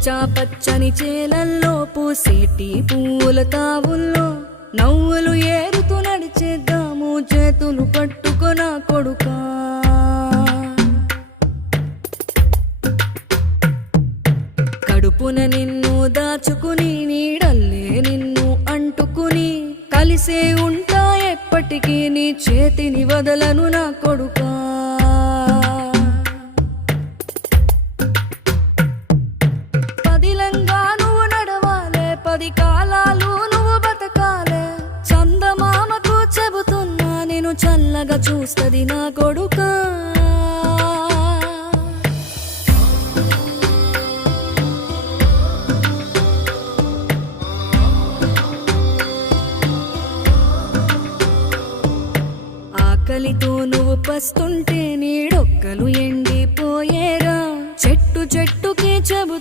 పచ్చా పచ్చని చేలల్లో పూసేటి పూల తావుల్లో నవ్వులు ఏరుతూ నడిచేద్దాము చేతులు పట్టుకొన కొడుకా. కడుపున నిన్ను దాచుకుని నీడల్లే నిన్ను అంటుకుని కలిసే ఉంటా ఎప్పటికీ నీ చేతిని వదలను నా కొడుకా. పదిలంగా నువ్వు నడవాలే, 10 కాలాలు నువ్వు బతకాలే. చందమామకు చెబుతున్నా నేను చల్లగా చూస్తది నా కొడుకా. ఆకలితో నువ్వు పస్తుంటే నీడొక్కలు ఎండిపోయేరా. చెట్టు చెట్టుకి చెబుతా